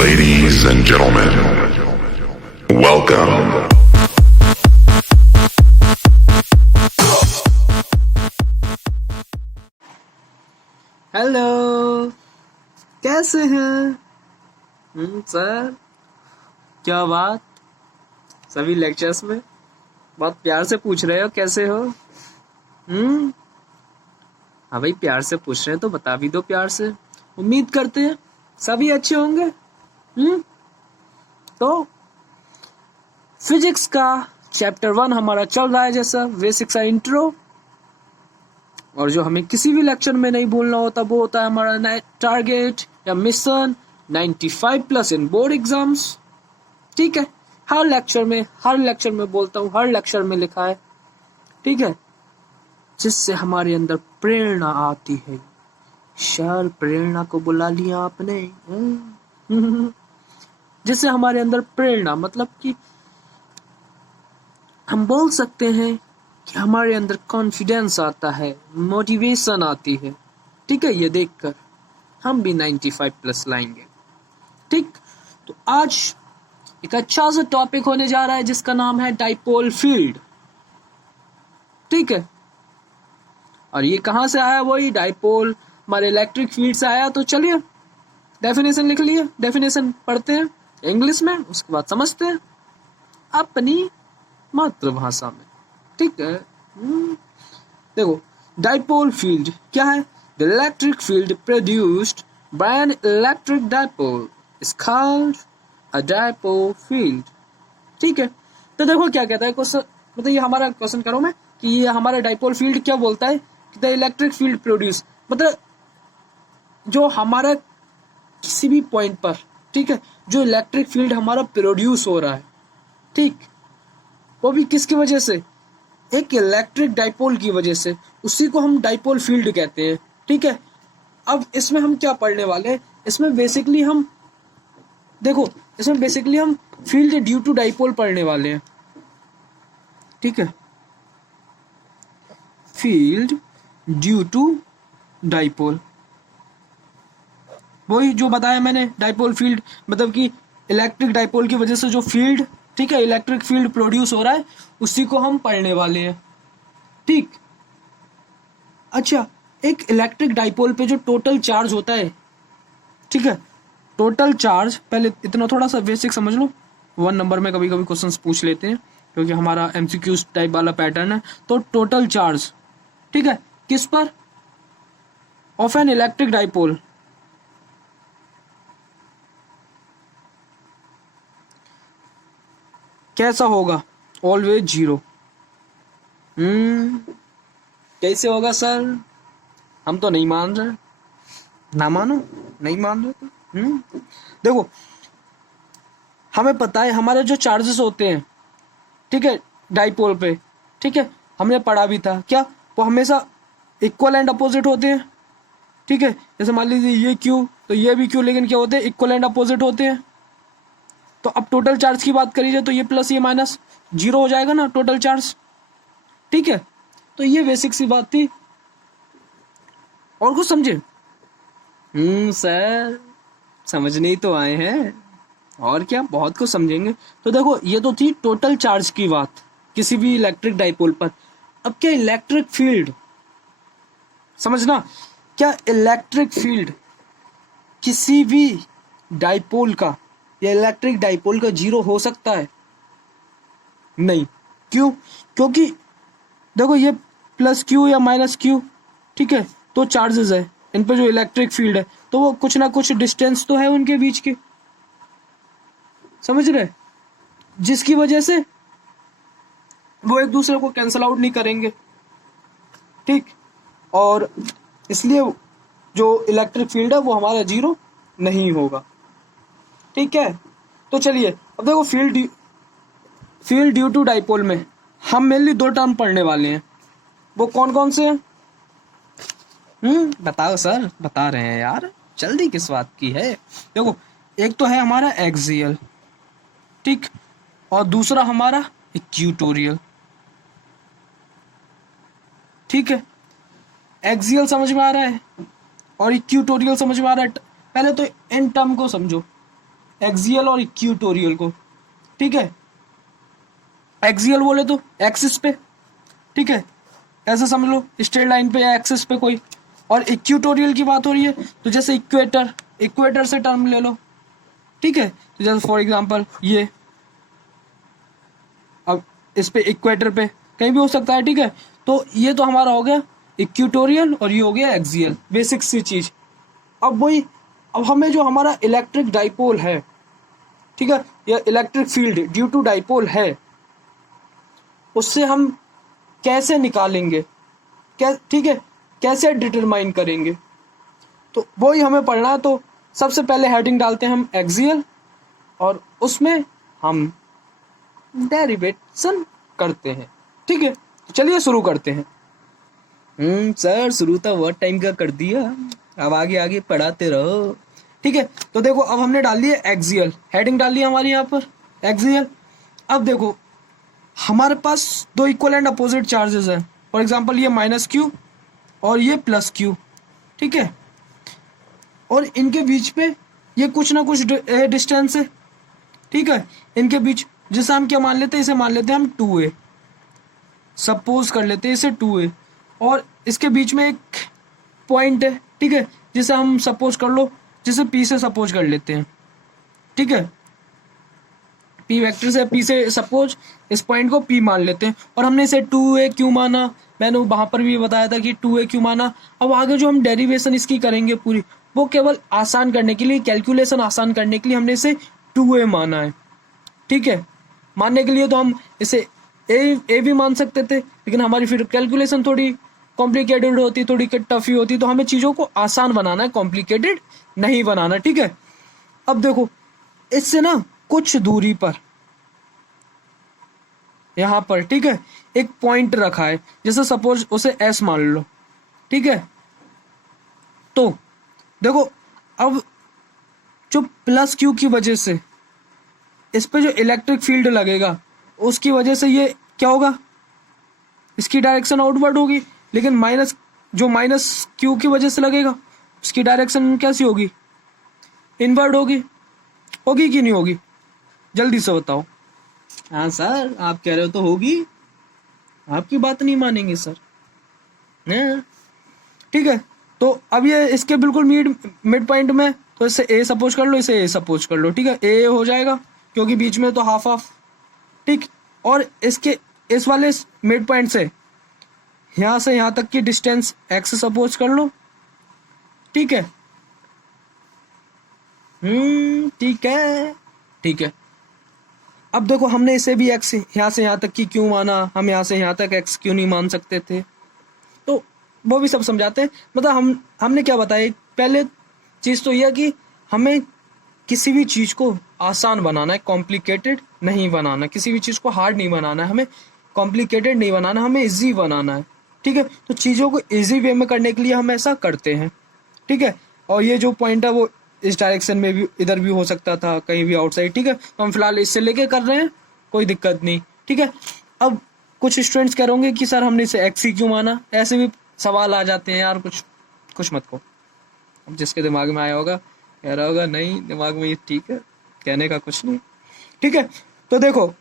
Ladies and gentlemen, welcome. Hello, कैसे हैं? Sir, क्या बात? सभी लेक्चर्स में बहुत प्यार से पूछ रहे हो कैसे हो? हाँ भाई, प्यार से पूछ रहे हैं तो बता भी दो प्यार से। उम्मीद करते हैं सभी अच्छे होंगे। तो फिजिक्स का चैप्टर 1 हमारा चल रहा है, जैसा बेसिक सा इंट्रो। और जो हमें किसी भी लेक्चर में नहीं भूलना होता वो होता है हमारा टारगेट या मिशन 95+ इन बोर्ड एग्जाम्स। ठीक है, हर लेक्चर में बोलता हूँ, हर लेक्चर में लिखा है। ठीक है, जिससे हमारे अंदर प्रेरणा आती है। सर, प्रेरणा को बुला लिया आपने। जिससे हमारे अंदर प्रेरणा मतलब कि हम बोल सकते हैं कि हमारे अंदर कॉन्फिडेंस आता है, मोटिवेशन आती है। ठीक है, ये देखकर हम भी 95+ लाएंगे। ठीक, तो आज एक अच्छा सा टॉपिक होने जा रहा है जिसका नाम है डाइपोल फील्ड। ठीक है, और ये कहां से आया? वही डाइपोल हमारे इलेक्ट्रिक फील्ड से आया। तो चलिए डेफिनेशन लिख लिए, डेफिनेशन पढ़ते हैं इंग्लिश में, उसके बाद समझते हैं अपनी मातृभाषा में। ठीक है, देखो, डाइपोल फील्ड क्या है? The electric field produced by an electric dipole is called a dipole field. ठीक है, तो देखो क्या कहता है क्वेश्चन, मतलब ये हमारा क्वेश्चन करो मैं कि ये हमारा डाइपोल फील्ड क्या बोलता है कि द इलेक्ट्रिक फील्ड प्रोड्यूस, मतलब जो हमारा किसी भी पॉइंट पर, ठीक है, जो इलेक्ट्रिक फील्ड हमारा प्रोड्यूस हो रहा है, ठीक, वो भी किसकी वजह से? एक इलेक्ट्रिक डाइपोल की वजह से। उसी को हम डाइपोल फील्ड कहते हैं। ठीक है, अब इसमें हम क्या पढ़ने वाले हैं? इसमें बेसिकली हम फील्ड ड्यू टू डाइपोल पढ़ने वाले हैं। ठीक है, फील्ड ड्यू टू डाइपोल, वही जो बताया मैंने, डाइपोल फील्ड मतलब कि इलेक्ट्रिक डाइपोल की वजह से जो फील्ड, ठीक है, इलेक्ट्रिक फील्ड प्रोड्यूस हो रहा है, उसी को हम पढ़ने वाले हैं। ठीक, अच्छा, एक इलेक्ट्रिक डाइपोल पे जो टोटल चार्ज होता है, ठीक है, टोटल चार्ज, पहले इतना थोड़ा सा बेसिक समझ लो। 1 नंबर में कभी कभी क्वेश्चंस पूछ लेते हैं क्योंकि हमारा एमसीक्यू टाइप वाला पैटर्न है। तो टोटल चार्ज, ठीक है, किस पर? ऑफ एन इलेक्ट्रिक डाइपोल, कैसा होगा? ऑलवेज 0। कैसे होगा सर? हम तो नहीं मान रहे। ना मानो, नहीं मान रहे तो देखो, हमें पता है हमारे जो चार्जेस होते हैं, ठीक है, डाइपोल पे, ठीक है, हमने पढ़ा भी था क्या, वो हमेशा इक्वल एंड अपोजिट होते हैं। ठीक है, जैसे मान लीजिए ये क्यू तो ये भी क्यू, लेकिन क्या होते हैं? इक्वल एंड अपोजिट होते हैं। तो अब टोटल चार्ज की बात करी जाए तो ये प्लस ये माइनस 0 हो जाएगा ना टोटल चार्ज। ठीक है, तो ये बेसिक सी बात थी। और कुछ समझे? सर, समझने ही तो आए हैं, और क्या, बहुत कुछ समझेंगे। तो देखो, ये तो थी टोटल चार्ज की बात किसी भी इलेक्ट्रिक डाइपोल पर। अब क्या इलेक्ट्रिक फील्ड, समझना, क्या इलेक्ट्रिक फील्ड किसी भी डाइपोल का या इलेक्ट्रिक डाइपोल का 0 हो सकता है? नहीं। क्यों? क्योंकि देखो, ये प्लस क्यू या माइनस क्यू, ठीक है, तो चार्जेस है, इन पर जो इलेक्ट्रिक फील्ड है, तो वो कुछ ना कुछ डिस्टेंस तो है उनके बीच के, समझ रहे, जिसकी वजह से वो एक दूसरे को कैंसल आउट नहीं करेंगे। ठीक, और इसलिए जो इलेक्ट्रिक फील्ड है वो हमारा 0 नहीं होगा। ठीक है, तो चलिए अब देखो, फील्ड ड्यू टू डाइपोल में हम मेनली 2 टर्म पढ़ने वाले हैं। वो कौन कौन से हैं? बताओ सर, बता रहे हैं यार, जल्दी किस बात की है? देखो, एक तो है हमारा एक्सियल, ठीक, और दूसरा हमारा इक्वेटोरियल। ठीक है, एक्सियल समझ में आ रहा है और इक्वेटोरियल समझ में आ रहा है। पहले तो इन टर्म को समझो, एक्सियल और इक्वेटोरियल को, ठीक है। एक्सियल बोले तो एक्सिस पे, ठीक है, ऐसा समझ लो स्ट्रेट लाइन पे या एक्सिस पे कोई। और इक्वेटोरियल की बात हो रही है तो जैसे इक्वेटर, इक्वेटर से टर्म ले लो, ठीक है। तो जैसे फॉर एग्जांपल ये, अब इस पे इक्वेटर पे कहीं भी हो सकता है, ठीक है। तो ये तो हमारा हो गया इक्वेटोरियल और ये हो गया एक्सियल, बेसिक सी चीज। अब वही, अब हमें जो हमारा इलेक्ट्रिक डाइपोल है, ठीक है, या electric field due to dipole है, उससे हम कैसे निकालेंगे, ठीक है, कैसे डिटरमाइन करेंगे, तो वही हमें पढ़ना है। तो सबसे पहले हेडिंग डालते हैं हम एक्सियल और उसमें हम डेरिवेशन करते हैं, ठीक है। तो चलिए शुरू करते हैं। सर शुरू तो बहुत टाइम का कर दिया, अब आगे आगे पढ़ाते रहो, ठीक है। तो देखो अब हमने डाल दिया एक्सियल, हेडिंग डाल दी हमारी यहाँ पर एक्सियल। अब देखो हमारे पास दो इक्वल एंड अपोजिट चार्जेस हैं, फॉर एग्जांपल ये माइनस क्यू और ये प्लस क्यू, ठीक है। और इनके बीच पे ये कुछ ना कुछ डिस्टेंस है, ठीक है, इनके बीच, जिसे हम क्या मान लेते हैं, इसे मान लेते हैं हम 2a, सपोज कर लेते हैं इसे 2a। और इसके बीच में एक पॉइंट है, ठीक है, जिसे हम सपोज कर लो, जिसे p से सपोज कर लेते हैं, ठीक है। p वेक्टर से p से सपोज इस पॉइंट को p मान लेते हैं और हमने इसे 2a क्यों माना, मैंने वहां पर भी बताया था कि 2a क्यों माना। अब आगे जो हम डेरिवेशन इसकी करेंगे पूरी, वो केवल आसान करने के लिए, कैलकुलेशन आसान करने के लिए हमने इसे 2a माना है, ठीक है। मानने के लिए तो हम इसे ए भी मान सकते थे, लेकिन हमारी फिर कैलकुलेशन थोड़ी कॉम्प्लिकेटेड होती, थोड़ी टफी होती, तो हमें चीज़ों को आसान बनाना है, कॉम्प्लिकेटेड नहीं बनाना, ठीक है। अब देखो इससे ना कुछ दूरी पर यहाँ पर, ठीक है, एक पॉइंट रखा है, जैसे सपोज उसे एस मान लो, ठीक है। तो देखो अब जो प्लस क्यू की वजह से इस पे जो इलेक्ट्रिक फील्ड लगेगा, उसकी वजह से ये क्या होगा, इसकी डायरेक्शन आउटवर्ड होगी, लेकिन माइनस क्यू की वजह से लगेगा, उसकी डायरेक्शन कैसी होगी, इनवर्ड होगी। होगी कि नहीं होगी, जल्दी से बताओ। हाँ सर आप कह रहे हो तो होगी, आपकी बात नहीं मानेंगे सर, ठीक है। तो अब ये इसके बिल्कुल मिड पॉइंट में, तो इसे ए सपोज कर लो, इसे ए सपोज कर लो, ठीक है, ए हो जाएगा क्योंकि बीच में तो हाफ हाफ, ठीक। और इसके इस वाले मिड पॉइंट से यहां से यहां तक की डिस्टेंस एक्स सपोज कर लो, ठीक है। ठीक है, ठीक है। अब देखो हमने इसे भी एक्स यहां से यहां तक की क्यों माना, हम यहां से यहां तक एक्स क्यों नहीं मान सकते थे, तो वो भी सब समझाते हैं। मतलब हमने क्या बताया, पहले चीज तो यह कि हमें किसी भी चीज को आसान बनाना है, कॉम्प्लिकेटेड नहीं बनाना, किसी भी चीज को हार्ड नहीं बनाना है, हमें कॉम्प्लिकेटेड नहीं बनाना, हमें इजी बनाना है, ठीक है। तो चीजों को इजी वे में करने के लिए हम ऐसा करते हैं, ठीक है। और ये जो पॉइंट है वो इस डायरेक्शन में भी, इधर भी हो सकता था, कहीं भी आउटसाइड, ठीक है। तो हम फिलहाल इससे लेके कर रहे हैं, कोई दिक्कत नहीं, ठीक है। अब कुछ स्टूडेंट्स कह रहे कि सर हमने इसे एक्स ही क्यों माना, ऐसे भी सवाल आ जाते हैं यार, कुछ मत को। अब जिसके दिमाग में आया होगा कह रहा होगा नहीं दिमाग में, ये ठीक है, कहने का कुछ नहीं, ठीक है। तो देखो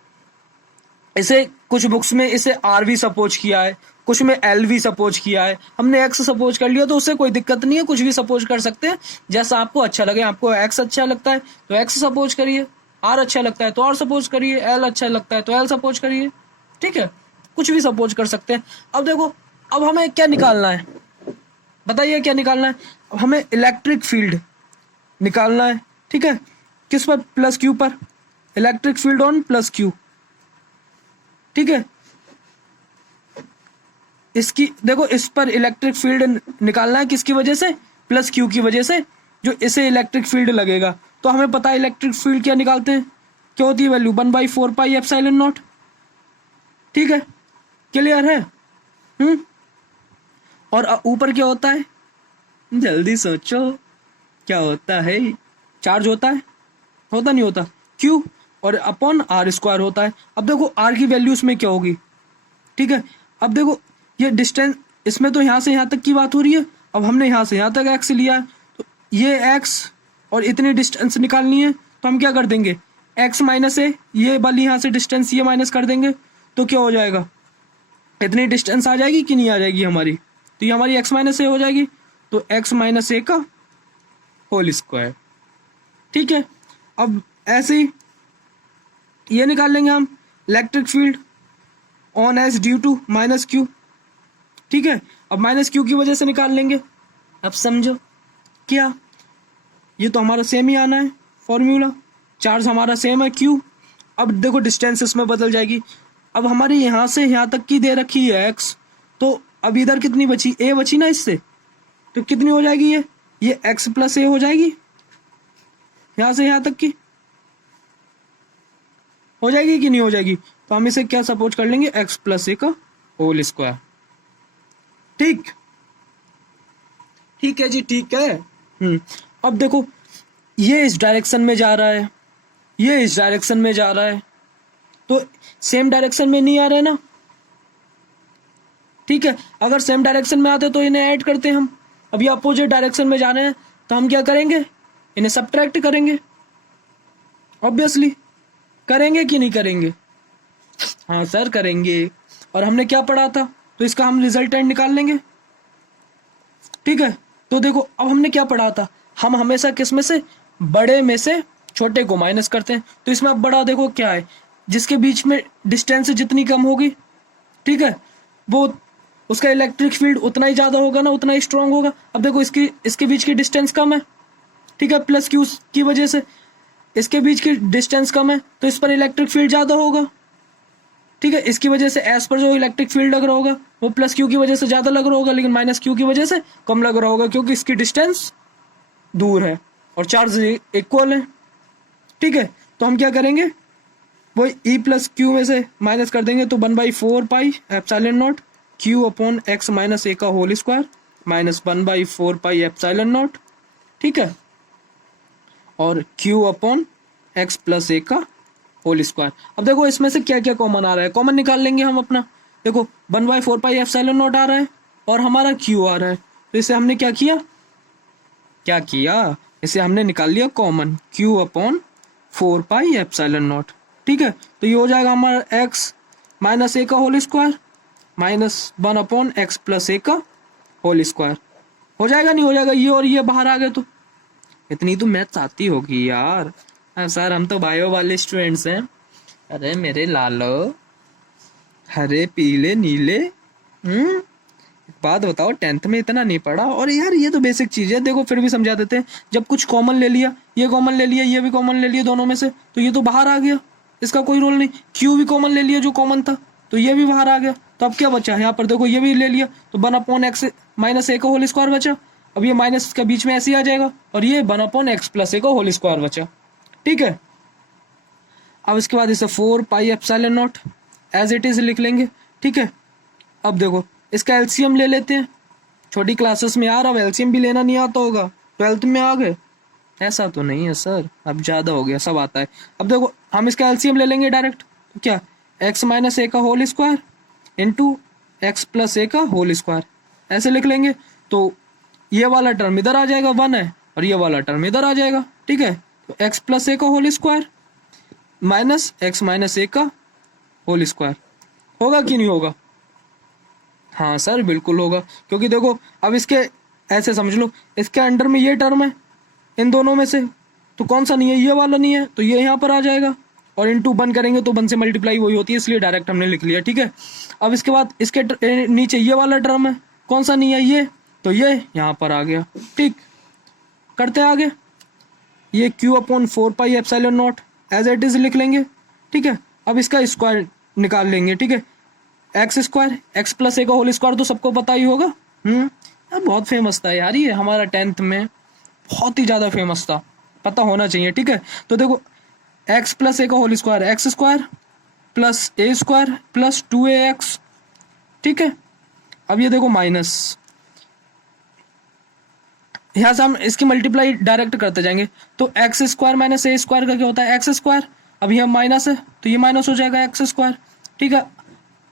इसे कुछ बुक्स में इसे आर भी सपोज किया है, कुछ में एल भी सपोज किया है, हमने एक्स सपोज कर लिया, तो उससे कोई दिक्कत नहीं है, कुछ भी सपोज कर सकते हैं जैसा आपको अच्छा लगे। आपको एक्स अच्छा लगता है तो एक्स सपोज करिए, आर अच्छा लगता है तो आर सपोज करिए, एल अच्छा लगता है तो एल सपोज करिए, ठीक है, कुछ भी सपोज कर सकते हैं। अब देखो अब हमें क्या निकालना है, बताइए क्या निकालना है। अब हमें इलेक्ट्रिक फील्ड निकालना है, ठीक है, किस पर, प्लस क्यू पर, electric field on plus Q, ठीक है। इसकी देखो इस पर इलेक्ट्रिक फील्ड निकालना है, किसकी वजह से, प्लस क्यू की वजह से, जो इसे इलेक्ट्रिक फील्ड लगेगा। तो हमें पता है इलेक्ट्रिक फील्ड क्या निकालते हैं, क्या होती है वैल्यू, 1/4 पाई एप्सिलॉन नॉट, ठीक है, क्लियर है। और ऊपर क्या होता है, जल्दी सोचो क्या होता है, चार्ज होता है, होता नहीं होता, क्यू और अपॉन आर स्क्वायर होता है। अब देखो आर की वैल्यू इसमें क्या होगी, ठीक है। अब देखो ये डिस्टेंस, इसमें तो यहाँ से यहाँ तक की बात हो रही है, अब हमने यहाँ से यहाँ तक एक्स लिया है, तो ये एक्स और इतनी डिस्टेंस निकालनी है, तो हम क्या कर देंगे, x माइनस ए, ये वाली यहाँ से डिस्टेंस ये माइनस कर देंगे, तो क्या हो जाएगा, इतनी डिस्टेंस आ जाएगी कि नहीं आ जाएगी हमारी, तो ये हमारी x माइनस ए हो जाएगी, तो x माइनस ए का होल स्क्वायर। ठीक है, अब ऐसे ही ये निकाल लेंगे हम, electric field on S due to minus Q. ठीक है, अब माइनस क्यू की वजह से निकाल लेंगे। अब समझो क्या, ये तो हमारा सेम ही आना है फॉर्मूला, चार्ज हमारा सेम है क्यू। अब देखो डिस्टेंस इसमें बदल जाएगी, अब हमारे यहाँ से यहाँ तक की दे रखी है एक्स, तो अब इधर कितनी बची, ए बची ना इससे, तो कितनी हो जाएगी ये एक्स प्लस ए हो जाएगी, यहाँ से यहाँ तक की हो जाएगी कि नहीं हो जाएगी, तो हम इसे क्या सपोज कर लेंगे, एक्स प्लस ए का होल स्क्वायर। ठीक, ठीक है जी, ठीक है। अब देखो ये इस डायरेक्शन में जा रहा है, ये इस डायरेक्शन में जा रहा है, तो सेम डायरेक्शन में नहीं आ रहा है ना। ठीक है, अगर सेम डायरेक्शन में आते तो इन्हें ऐड करते हम, अब ये अपोजिट डायरेक्शन में जा रहे हैं तो हम क्या करेंगे, इन्हें सब्ट्रैक्ट करेंगे, ऑब्वियसली करेंगे कि नहीं करेंगे, हाँ सर करेंगे। और हमने क्या पढ़ा था, तो इसका हम रिजल्टेंट निकाल लेंगे। ठीक है, तो देखो अब हमने क्या पढ़ा था, हम हमेशा किस में से, बड़े में से छोटे को माइनस करते हैं, तो इसमें अब बड़ा देखो क्या है, जिसके बीच में डिस्टेंस जितनी कम होगी, ठीक है, वो उसका इलेक्ट्रिक फील्ड उतना ही ज्यादा होगा ना, उतना ही स्ट्रांग होगा। अब देखो इसके बीच की डिस्टेंस कम है, ठीक है, प्लस क्यू की वजह से इसके बीच की डिस्टेंस कम है, तो इस पर इलेक्ट्रिक फील्ड ज्यादा होगा। ठीक है, इसकी वजह से एस पर जो इलेक्ट्रिक फील्ड लग रहा होगा वो प्लस क्यू की वजह से ज्यादा लग रहा होगा, लेकिन माइनस क्यू की वजह से कम लग रहा होगा, क्योंकि इसकी डिस्टेंस दूर है और चार्ज इक्वल है। ठीक है, तो हम क्या करेंगे, वो ई प्लस क्यू में से माइनस कर देंगे, तो 1/4 pi epsilon nought q upon x minus a का whole square minus 1/4 pi epsilon nought. ठीक है, और q upon x plus a का होल स्क्वायर। अब देखो इसमें से क्या क्या कॉमन आ रहा है, कॉमन निकाल लेंगे हम अपना। देखो 1/4 पाई एप्सिलॉन नॉट आ रहा है और हमारा क्यू आ रहा है, तो इसे हमने क्या किया, इसे हमने निकाल लिया common, Q upon 4 pi epsilon nought. ठीक है, तो ये हो जाएगा हमारा एक्स माइनस ए का whole square minus 1 upon x plus a का होल स्क्वायर। हो जाएगा नहीं हो जाएगा, ये और ये बाहर आ गए, तो इतनी तो मैथ्स आती होगी यार। सर हम तो बायो वाले स्टूडेंट्स हैं, अरे मेरे लालो, हरे पीले नीले। एक बात बताओ, 10th में इतना नहीं पढ़ा, और यार ये तो बेसिक चीज है, देखो फिर भी समझा देते हैं। जब कुछ कॉमन ले लिया, ये कॉमन ले लिया, ये भी कॉमन ले लिया दोनों में से, तो ये तो बाहर आ गया, इसका कोई रोल नहीं। क्यू भी कॉमन ले लिया जो कॉमन था, तो ये भी बाहर आ गया, तो अब क्या बचा यहाँ पर, देखो ये भी ले लिया, तो 1 अपॉन एक्स माइनस ए का होल स्क्वायर बचा। अब ये माइनस का बीच में ऐसे ही आ जाएगा, और ये 1 अपॉन एक्स प्लस ए का होल स्क्वायर बचा। ठीक है, अब इसके बाद इसे 4 pi epsilon naught as it is लिख लेंगे। ठीक है, अब देखो इसका एलसीएम ले लेते हैं, छोटी क्लासेस में यार अब एलसीएम भी लेना नहीं आता होगा, 12th में आ गए, ऐसा तो नहीं है सर, अब ज्यादा हो गया, सब आता है। अब देखो हम इसका एलसीएम ले लेंगे डायरेक्ट, तो क्या, एक्स माइनस ए का whole square into x plus a का होल स्क्वायर, ऐसे लिख लेंगे। तो ये वाला टर्म इधर आ जाएगा 1 है, और ये वाला टर्म इधर आ जाएगा। ठीक है, तो एक्स प्लस ए का whole square minus x minus a का होल स्क्वायर होगा कि नहीं होगा, हाँ सर बिल्कुल होगा, क्योंकि देखो अब इसके ऐसे समझ लो, इसके अंडर में ये टर्म है इन दोनों में से, तो कौन सा नहीं है, ये वाला नहीं है, तो ये यहाँ पर आ जाएगा, और इंटू 1 करेंगे तो 1 से मल्टीप्लाई वही होती है, इसलिए डायरेक्ट हमने लिख लिया। ठीक है, अब इसके बाद इसके नीचे ये वाला टर्म है, कौन सा नहीं है, ये, तो ये यहाँ पर आ गया। ठीक, करते आगे, ये Q upon 4 pi epsilon naught as it is लिख लेंगे। ठीक है, अब इसका स्क्वायर निकाल लेंगे। ठीक है, x square x plus a का होल स्क्वायर तो सबको पता ही होगा, बहुत फेमस था यार, ये हमारा 10th में बहुत ही ज्यादा फेमस था, पता होना चाहिए। ठीक है, तो देखो एक्स प्लस ए का whole square x square plus a square plus 2ax। ठीक है, अब ये देखो माइनस, यहाँ से हम इसकी मल्टीप्लाई डायरेक्ट करते जाएंगे, तो x square minus a square का क्या होता है, एक्स स्क्वायर, अब ये माइनस है तो ये माइनस हो जाएगा एक्स स्क्वायर। ठीक है,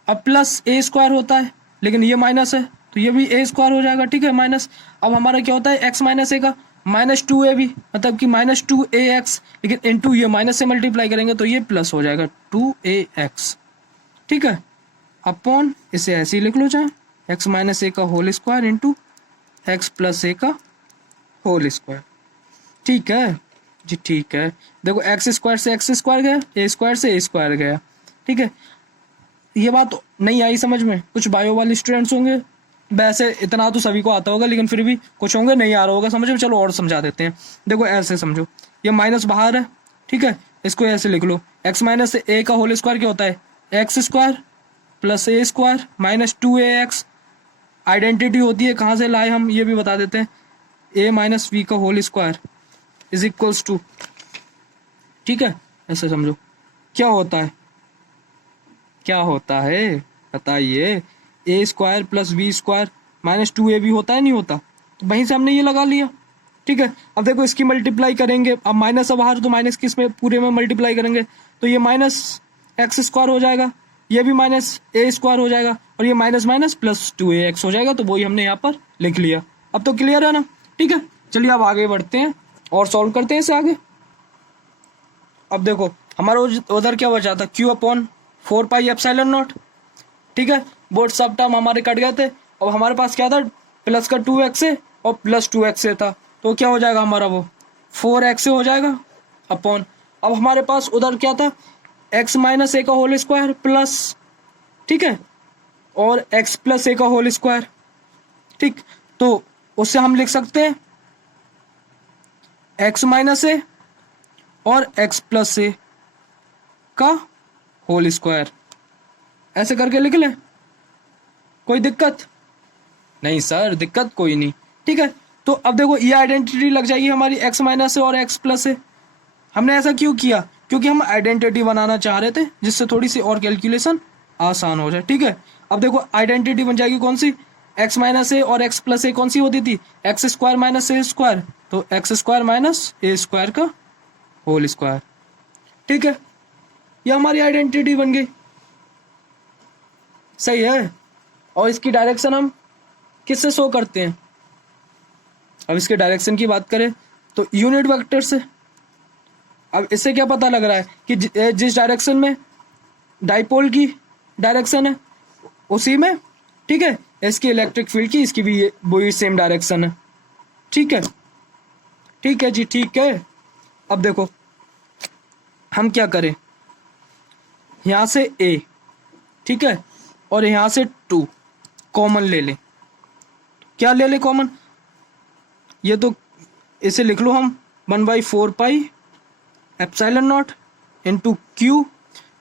अब प्लस ए स्क्वायर होता है, लेकिन ये माइनस है तो ये भी ए स्क्वायर हो जाएगा। ठीक है, माइनस, अब हमारा क्या होता है एक्स माइनस ए का -2a भी, मतलब कि -2ax, लेकिन इनटू ये माइनस से मल्टीप्लाई करेंगे तो ये प्लस हो जाएगा 2ax, ठीक है। अपॉन इसे ऐसे ही लिख लो, चाहे x माइनस ए का whole square into x plus a का होल स्क्वायर, ठीक है जी, ठीक है। देखो एक्स स्क्वायर से एक्स स्क्वायर गया, ए स्क्वायर से ए स्क्वायर गया, ठीक है। ये बात नहीं आई समझ में? कुछ बायो वाले स्टूडेंट्स होंगे, वैसे इतना तो सभी को आता होगा, लेकिन फिर भी कुछ होंगे नहीं आ रहा होगा समझ में। चलो और समझा देते हैं। देखो ऐसे समझो, ये माइनस बाहर है, ठीक है, इसको ऐसे लिख लो, एक्स माइनस ए का होल स्क्वायर क्या होता है, x square plus a square minus 2ax। Identity होती है, कहाँ से लाए हम ये भी बता देते हैं, ए माइनस बी का whole square is equals to, ठीक है, ऐसे समझो। क्या होता है, क्या होता है बताइए, a square plus b square minus 2a भी होता है, नहीं होता? तो वहीं से हमने ये लगा लिया, ठीक है। अब देखो इसकी मल्टीप्लाई करेंगे, अब माइनस है बाहर तो माइनस की इसमें पूरे में मल्टीप्लाई करेंगे तो ये माइनस एक्स स्क्वायर हो जाएगा, ये भी माइनस ए स्क्वायर हो जाएगा, और ये माइनस माइनस प्लस 2ax हो जाएगा। तो वही हमने यहाँ पर लिख लिया। अब तो क्लियर है ना, ठीक है। चलिए अब आगे बढ़ते हैं और सॉल्व करते हैं इसे आगे। अब देखो हमारा उधर क्या बचा था, q अपॉन 4πε0, ठीक है। बोर्ड सब टर्म हमारे कट गए थे। अब हमारे पास क्या था, प्लस का 2x है और प्लस 2x से था, तो क्या हो जाएगा हमारा, वो 4x से हो जाएगा अपॉन, अब हमारे पास उधर क्या था, x माइनस ए का होल स्क्वायर प्लस, ठीक है, और x प्लस ए का होल स्क्वायर, ठीक। तो उससे हम लिख सकते हैं x माइनस ए और x प्लस ए का होल स्क्वायर, ऐसे करके लिख लें। कोई दिक्कत नहीं सर, दिक्कत कोई नहीं, ठीक है। तो अब देखो ये आइडेंटिटी लग जाएगी हमारी x माइनस ए और x प्लस ए। हमने ऐसा क्यों किया, क्योंकि हम आइडेंटिटी बनाना चाह रहे थे जिससे थोड़ी सी और कैलकुलेशन आसान हो जाए, ठीक है। अब देखो आइडेंटिटी बन जाएगी कौन सी, x माइनस ए और x प्लस ए कौन सी होती थी, x square minus a square, तो x square minus a square का होल स्क्वायर, ठीक है। ये हमारी आइडेंटिटी बन गई, सही है। और इसकी डायरेक्शन हम किससे शो करते हैं, अब इसके डायरेक्शन की बात करें तो यूनिट वेक्टर से। अब इससे क्या पता लग रहा है कि जिस डायरेक्शन में डाइपोल की डायरेक्शन है उसी में, ठीक है, इसकी इलेक्ट्रिक फील्ड की इसकी भी वही सेम डायरेक्शन है, ठीक है, ठीक है जी, ठीक है। अब देखो हम क्या करें, यहां से a, ठीक है, और यहां से 2 कॉमन ले लें। क्या ले लें कॉमन, ये तो इसे लिख लो हम 1/4πε0 इंटू क्यू,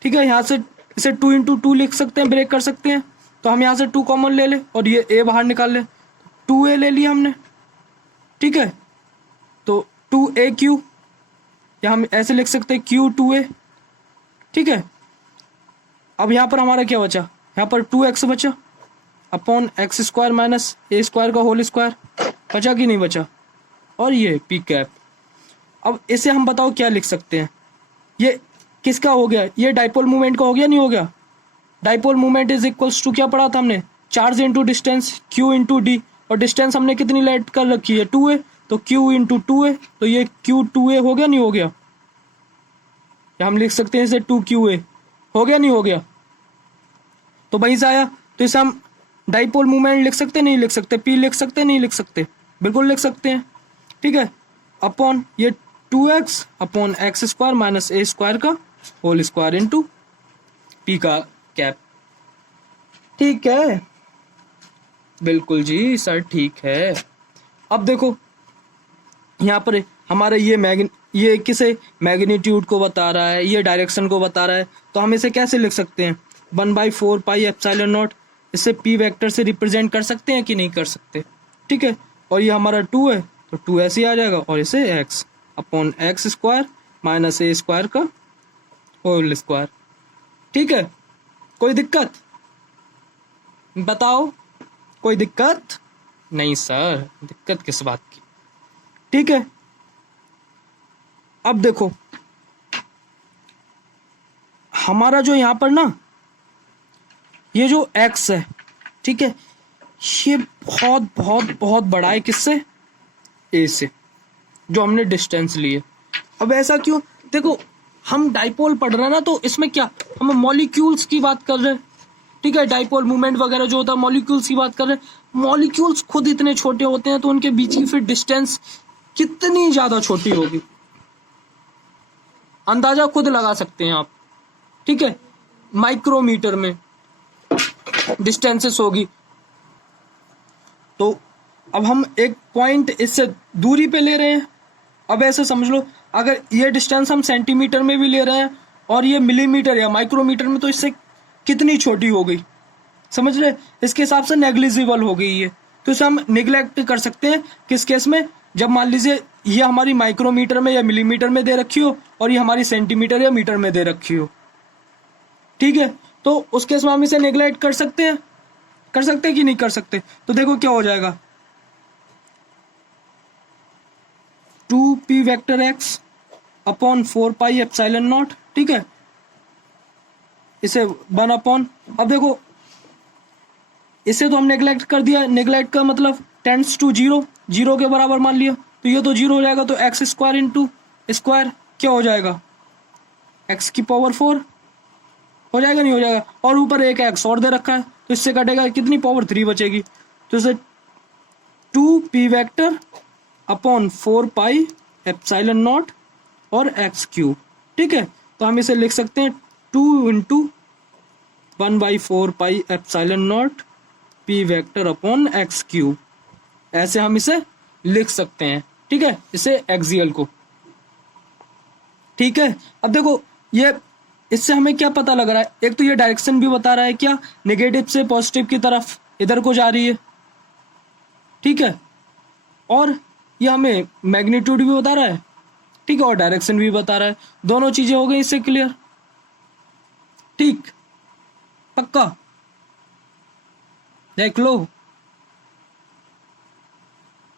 ठीक है। यहाँ से इसे 2 इंटू 2 लिख सकते हैं, ब्रेक कर सकते हैं, तो हम यहाँ से 2 कॉमन ले लें और ये a बाहर निकाल लें, 2a ले लिया हमने, ठीक है। तो 2aq, या हम ऐसे लिख सकते हैं q2a, ठीक है। अब यहाँ पर हमारा क्या बचा, यहाँ पर 2x बचा upon x square minus a square का होल स्क्वायर, बचा कि नहीं बचा, और ये पी कैप। अब इसे हम बताओ क्या लिख सकते हैं, ये किसका हो गया, ये डाइपोल मूवमेंट का हो गया, नहीं हो गया। Dipole movement is equals to क्या पढ़ा था हमने, charge into distance q into D, और डिस्टेंस हमने कितनी लेट कर रखी है 2a, तो q इंटू 2a, तो ये q2a हो गया, नहीं हो गया। या हम लिख सकते हैं इसे 2qa, हो गया नहीं हो गया, तो वहीं से आया। तो इसे हम डाइपोल मूवमेंट लिख सकते नहीं लिख सकते, p लिख सकते नहीं लिख सकते, बिल्कुल लिख सकते हैं, ठीक है। अपॉन ये 2x upon x square minus a square का होल स्क्वायर इंटू p का कैप, ठीक है, बिल्कुल जी सर, ठीक है। अब देखो यहाँ पर हमारा ये किसे मैग्नीट्यूड को बता रहा है, ये डायरेक्शन को बता रहा है, तो हम इसे कैसे लिख सकते हैं 1/4πε0, इसे p वेक्टर से रिप्रेजेंट कर सकते हैं कि नहीं कर सकते, ठीक है। और ये हमारा 2 है तो 2 ऐसे ही आ जाएगा, और इसे x upon x square minus a square का होल स्क्वायर, ठीक है। कोई दिक्कत बताओ, कोई दिक्कत नहीं सर, दिक्कत किस बात की, ठीक है। अब देखो हमारा जो यहाँ पर ना ये जो x है, ठीक है, ये बहुत बहुत बहुत बड़ा है, किससे, a से, जो हमने डिस्टेंस लिए। अब ऐसा क्यों? देखो हम डाइपोल पढ़ रहे हैं ना, तो इसमें क्या हम मॉलिक्यूल्स की बात कर रहे हैं, ठीक है, डाइपोल मूवमेंट वगैरह जो होता है मॉलिक्यूल्स की बात कर रहे हैं। मॉलिक्यूल्स खुद इतने छोटे होते हैं तो उनके बीच की फिर डिस्टेंस कितनी ज्यादा छोटी होगी, अंदाजा खुद लगा सकते हैं आप, ठीक है, माइक्रोमीटर में डिस्टेंसेस होगी। तो अब हम एक पॉइंट इससे दूरी पे ले रहे हैं। अब ऐसे समझ लो, अगर ये डिस्टेंस हम सेंटीमीटर में भी ले रहे हैं और ये मिलीमीटर या माइक्रोमीटर में, तो इससे कितनी छोटी हो गई, समझ रहे? इसके हिसाब से नेग्लिजिबल हो गई ये। तो इसे हम निगलेक्ट कर सकते हैं किस केस में? जब मान लीजिए ये हमारी माइक्रोमीटर में या मिलीमीटर में दे रखी हो और ये हमारी सेंटीमीटर या मीटर में दे रखी हो, ठीक है, तो उस केस में हम इसे निगलेक्ट कर सकते हैं, कर सकते हैं कि नहीं कर सकते? तो देखो क्या हो जाएगा, 2p vector x upon 4 pi epsilon nought, ठीक है, इसे 1 अपॉन, अब देखो इसे तो हम नेग्लेक्ट कर दिया, नेग्लेक्ट का मतलब टेंड्स टू जीरो, जीरो के बराबर मान लिया, तो ये तो जीरो हो जाएगा, तो एक्स स्क्वायर इंटू स्क्वायर क्या हो जाएगा, एक्स की पावर 4 हो जाएगा, नहीं हो जाएगा? और ऊपर एक एक्स और दे रखा है, तो इससे कटेगा कितनी, पावर 3 बचेगी। तो इसे 2p vector upon 4 pi epsilon not और एक्स क्यूब, ठीक है, तो हम इसे लिख सकते हैं 2 into 1/4 pi epsilon not p vector upon x cube, ऐसे हम इसे लिख सकते हैं, ठीक है, इसे एक्सियल को, ठीक है। अब देखो ये इससे हमें क्या पता लग रहा है, एक तो ये डायरेक्शन भी बता रहा है, क्या नेगेटिव से पॉजिटिव की तरफ इधर को जा रही है, ठीक है, और ये हमें मैग्नीट्यूड भी बता रहा है, ठीक है, और डायरेक्शन भी बता रहा है। दोनों चीजें हो गई इससे क्लियर, ठीक, पक्का देख लो,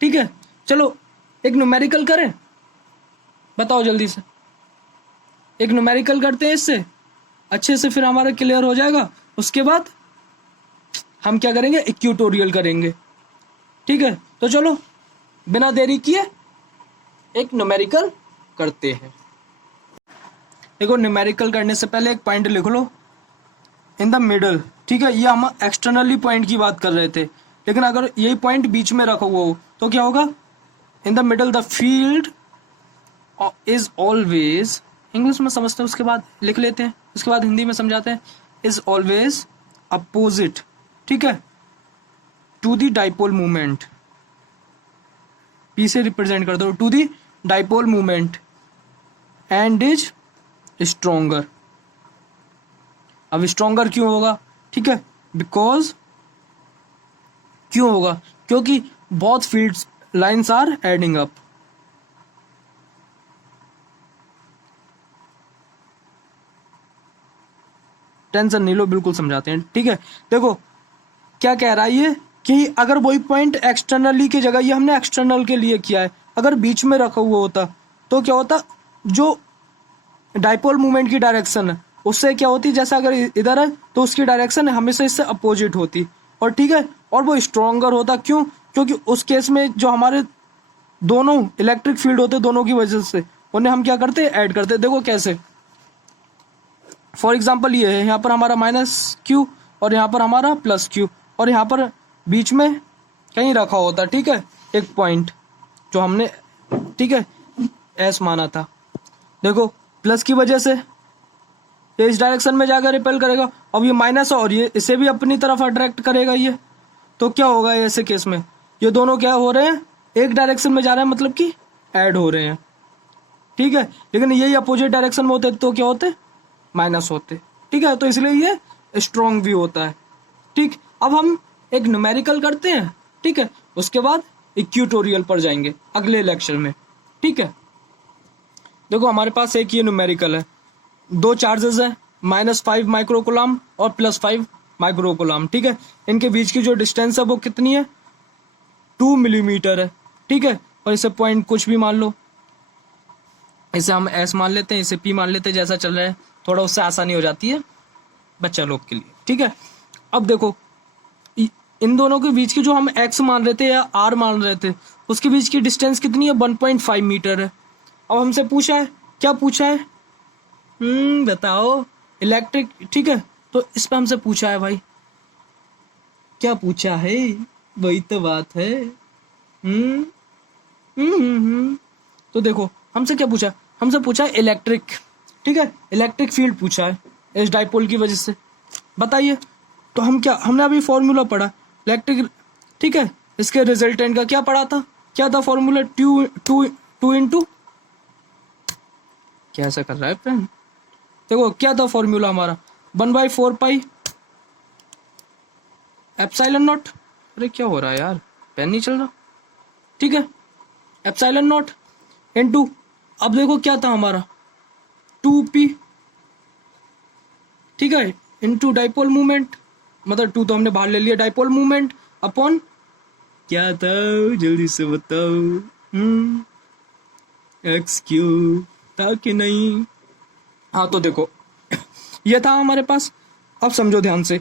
ठीक है। चलो एक न्यूमेरिकल करें, बताओ जल्दी से, एक न्यूमेरिकल करते हैं इससे अच्छे से, फिर हमारा क्लियर हो जाएगा। उसके बाद हम क्या करेंगे, इक्यूटोरियल करेंगे, ठीक है। तो चलो बिना देरी किए एक न्यूमेरिकल करते हैं। देखो न्यूमेरिकल करने से पहले एक पॉइंट लिख लो, इन द मिडल, ठीक है, ये हम एक्सटर्नली पॉइंट की बात कर रहे थे, लेकिन अगर यही पॉइंट बीच में रखा हुआ हो तो क्या होगा, in the middle the field is always, English में समझते हैं उसके बाद लिख लेते हैं, उसके बाद हिंदी में समझाते हैं, इज ऑलवेज अपोजिट, ठीक है, to the dipole movement, P से रिप्रेजेंट कर दो, to the dipole movement, and is stronger. अब स्ट्रोंगर क्यों होगा, ठीक है, बिकॉज क्यों होगा, क्योंकि both fields lines are adding up, tension नहीं लो, बिल्कुल समझाते हैं, ठीक है। देखो क्या कह रहा है ये, कि अगर वही पॉइंट एक्सटर्नली की जगह, ये हमने एक्सटर्नल के लिए किया है, अगर बीच में रखा हुआ होता तो क्या होता, जो डाइपोल मूवमेंट की डायरेक्शन है उससे क्या होती, जैसा अगर इधर है तो उसकी डायरेक्शन हमेशा इससे अपोजिट होती, और ठीक है, और वो स्ट्रोंगर होता, क्यों, क्योंकि उस केस में जो हमारे दोनों इलेक्ट्रिक फील्ड होते, दोनों की वजह से उन्हें हम क्या करते, ऐड करते। देखो कैसे, फॉर एग्जाम्पल ये है, यहाँ पर हमारा -q और यहाँ पर हमारा +q, और यहाँ पर बीच में कहीं रखा होता, ठीक है, एक पॉइंट जो हमने, ठीक है, एस माना था। देखो प्लस की वजह से ये इस डायरेक्शन में जाकर रिपेल करेगा, अब ये माइनस है और ये इसे भी अपनी तरफ अट्रैक्ट करेगा, ये तो क्या होगा ऐसे केस में, ये दोनों क्या हो रहे हैं, एक डायरेक्शन में जा रहे हैं, मतलब कि ऐड हो रहे हैं, ठीक है, लेकिन यही अपोजिट डायरेक्शन में होते तो क्या होते, माइनस होते, ठीक है, तो इसलिए ये स्ट्रॉन्ग भी होता है, ठीक। अब हम एक न्यूमेरिकल करते हैं, ठीक है, उसके बाद इक्यूटोरियल पर जाएंगे अगले लेक्चर में, ठीक है। देखो हमारे पास एक ये न्यूमेरिकल है, दो चार्जेस है, -5 माइक्रोकुलाम और +5 माइक्रोकुलाम, ठीक है, इनके बीच की जो डिस्टेंस है वो कितनी है, 2 मिलीमीटर है, ठीक है, और इसे पॉइंट कुछ भी मान लो, इसे हम एस मान लेते हैं, इसे पी मान लेते हैं, जैसा चल रहा है, थोड़ा उससे आसानी हो जाती है बच्चा लोग के लिए, ठीक है। अब देखो इन दोनों के बीच की जो हम x मान रहे थे या r मान रहे थे, उसके बीच की डिस्टेंस कितनी है? 1.5 मीटर है। अब हमसे पूछा है, क्या पूछा है? बताओ। इलेक्ट्रिक, ठीक है, तो इस पे हमसे पूछा है भाई, क्या पूछा है, वही तो बात है। हम्म तो देखो हमसे क्या पूछा, हमसे पूछा है इलेक्ट्रिक, ठीक है, इलेक्ट्रिक फील्ड पूछा है इस डाइपोल की वजह से। बताइए, तो हम क्या, हमने अभी फॉर्मूला पढ़ा इलेक्ट्रिक, ठीक है, इसके रिजल्टेंट का क्या पढ़ा था, क्या था formula? Two two two into, क्या ऐसा कर रहा है फ्रेंड? देखो क्या था फॉर्मूला हमारा, 1/4 पाई एप्सिलॉन नॉट। अरे क्या हो रहा है यार, पेन नहीं चल रहा, ठीक है, एप्सिलॉन नॉट इनटू, अब देखो क्या था हमारा, 2p, ठीक है, इनटू डाइपोल मूवमेंट, मतलब 2 तो हमने बाहर ले लिया, डाइपोल मूवमेंट अपॉन क्या था, जल्दी से बताओ, एक्स क्यूब था कि नहीं? हाँ तो देखो ये था हमारे पास। अब समझो ध्यान से,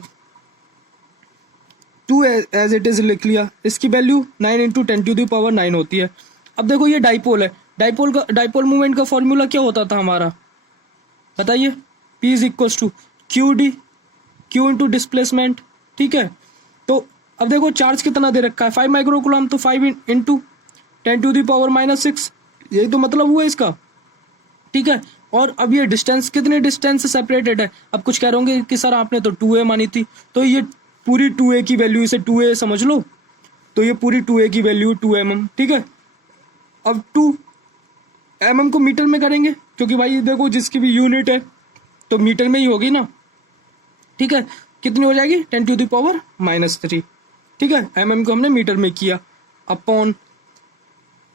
2 एज इट इज लिख लिया, इसकी वैल्यू 9 इंटू 10⁻9 होती है। अब देखो ये डाइपोल है, डाइपोल मूवमेंट का फॉर्मूला क्या होता था हमारा, बताइए? P is equal to QD, Q into displacement, ठीक है। तो अब देखो चार्ज कितना दे रखा है, 5 माइक्रोकूलम, तो 5 इंटू 10⁻�6, यही तो मतलब हुआ इसका, ठीक है। और अब ये डिस्टेंस, कितने डिस्टेंस से सेपरेटेड है? अब कुछ कह रहे होंगे कि सर आपने तो 2a मानी थी, तो ये पूरी 2a की वैल्यू, इसे 2a समझ लो, तो ये पूरी 2a की वैल्यू 2 mm, ठीक है। अब 2 mm को मीटर में करेंगे, क्योंकि भाई देखो जिसकी भी यूनिट है तो मीटर में ही होगी ना, ठीक है। कितनी हो जाएगी? 10⁻⁻3, ठीक है, mm को हमने मीटर में किया, अपॉन,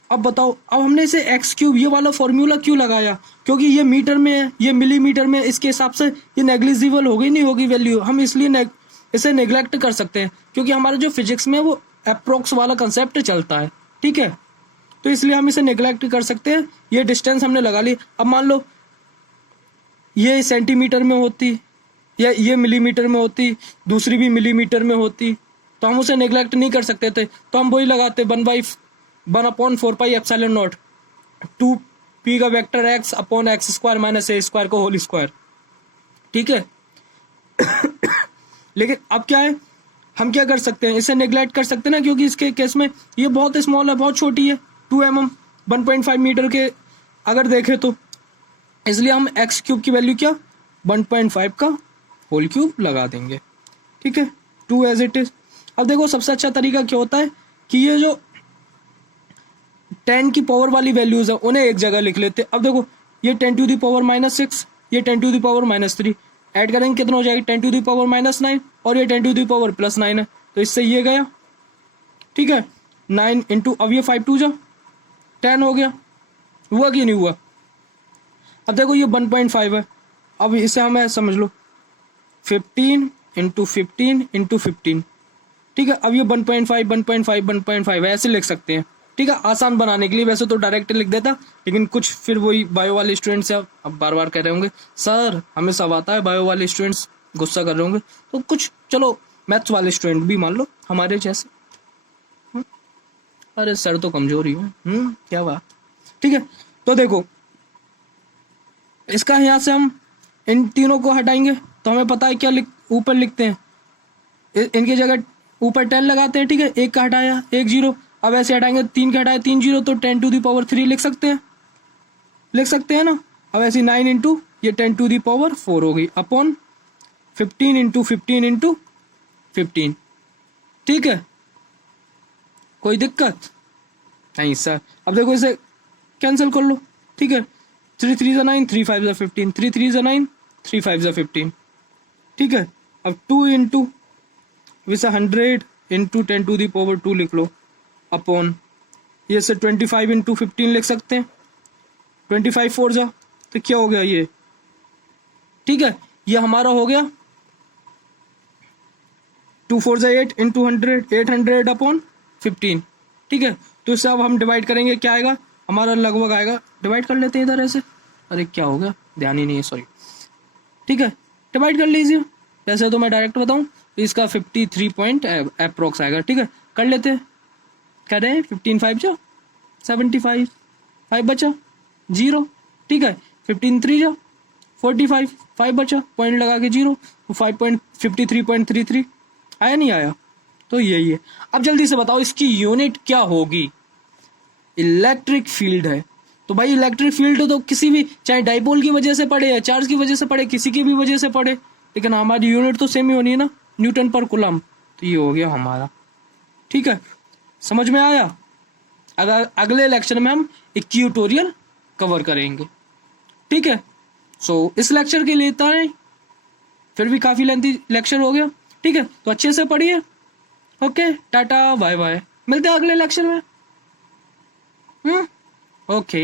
अब बताओ, अब हमने इसे एक्स क्यूब, ये वाला फॉर्मूला क्यों लगाया? क्योंकि ये मीटर में है, ये मिलीमीटर में, इसके हिसाब से ये नेग्लिजिबल होगी नहीं होगी वैल्यू, हम इसलिए इसे नेग्लेक्ट कर सकते हैं, क्योंकि हमारा जो फिजिक्स में वो अप्रोक्स वाला कंसेप्ट चलता है, ठीक है, तो इसलिए हम इसे नेग्लेक्ट कर सकते हैं। ये डिस्टेंस हमने लगा ली। अब मान लो ये सेंटीमीटर में होती या ये मिलीमीटर में होती, दूसरी भी मिलीमीटर में होती, तो हम उसे नेग्लेक्ट नहीं कर सकते थे, तो हम वही लगाते 1/4 पाई एप्सिलॉन नॉट 2p का vector x upon x square minus a square को होल स्क्वायर, ठीक है। लेकिन अब क्या है, हम क्या कर सकते हैं, इसे नेग्लेक्ट कर सकते हैं ना, क्योंकि इसके केस में ये बहुत स्मॉल है, बहुत छोटी है, 2 mm 1.5 मीटर के अगर देखें तो, इसलिए हम एक्स क्यूब की वैल्यू क्या, 1.5 का होल क्यूब लगा देंगे, ठीक है, 2 एज इट इज। अब देखो सबसे अच्छा तरीका क्या होता है कि ये जो 10 की पावर वाली वैल्यूज है उन्हें एक जगह लिख लेते। अब देखो ये 10⁻⁻6, ये 10⁻3, ऐड करेंगे कितना हो जाएगा, 10⁻⁻9, और ये 10⁻+9 है, तो इससे ये गया, ठीक है, 9 इंटू, अब ये 5 2 जा 10 हो गया, हुआ कि नहीं हुआ? अब देखो ये 1.5 है, अब इसे हमें समझ लो 15 इंटू 15 इंटू 15, ठीक है। अब ये 1.5 1.5 1.5 ऐसे लिख सकते हैं, ठीक है, आसान बनाने के लिए। वैसे तो डायरेक्ट लिख देता, लेकिन कुछ फिर वही बायो वाले स्टूडेंट्स अब बार बार कह रहे होंगे सर हमें सब आता है, बायो वाले स्टूडेंट्स गुस्सा कर रहे होंगे, तो कुछ चलो मैथ्स वाले स्टूडेंट भी मान लो हमारे जैसे। अरे सर तो कमजोर ही हूँ, क्या बात, ठीक है। तो देखो इसका यहाँ से हम इन तीनों को हटाएंगे, तो हमें पता है क्या ऊपर लिखते हैं, इनकी जगह ऊपर 10 लगाते हैं, ठीक है, एक का हटाया 1 0, अब ऐसे हटाएंगे 3 का हटाया 3 0, तो 10⁻3 लिख सकते हैं ना। अब ऐसे 9 इंटू ये 10⁻4 हो गई अपॉन 15 इंटू 15 इंटू 15, ठीक है, कोई दिक्कत नहीं सर। अब देखो इसे कैंसिल कर लो, ठीक है, 3 3 9, 3 5 15, 3 3 9, 3 5 15, ठीक है। अब 2 इंटू वैसे 100 इंटू 10⁻2 लिख लो अपॉन ये से 25 इंटू 15 लिख सकते हैं, 25 4 जा, तो क्या हो गया ये, ठीक है, ये हमारा हो गया 2 4 जा 8 इंटू 100, 800 अपॉन 15, ठीक है। तो इससे अब हम डिवाइड करेंगे, क्या आएगा हमारा, लगभग आएगा, डिवाइड कर लेते हैं इधर ऐसे, अरे क्या हो गया ध्यान ही नहीं है, सॉरी, ठीक है, डिवाइड कर लीजिए। वैसे तो मैं डायरेक्ट बताऊं इसका 53 पॉइंट अप्रोक्स आएगा। ठीक है, कर लेते हैं। कर रहे हैं 15 5 जो 75, 5 बचा 0। ठीक है, 15 3 जो 45, 5 बचा, पॉइंट लगा के 0, तो 5.53.33 आया, नहीं आया? तो यही है। अब जल्दी से बताओ इसकी यूनिट क्या होगी। इलेक्ट्रिक फील्ड है, तो भाई इलेक्ट्रिक फील्ड तो किसी भी, चाहे डाइपोल की वजह से पड़े या चार्ज की वजह से पड़े, किसी की भी वजह से पड़े, लेकिन हमारी यूनिट तो सेम ही होनी है ना, न्यूटन पर कूलम। तो ये हो गया हमारा। ठीक है, समझ में आया? अगर अगले लेक्चर में हम इक्वेटोरियल कवर करेंगे। ठीक है, सो इस लेक्चर के लिए इतना नहीं, फिर भी काफी लेंथी लेक्चर हो गया। ठीक है, तो अच्छे से पढ़िए। ओके, टाटा बाय बाय, मिलते हैं अगले लेक्चर में। ओके।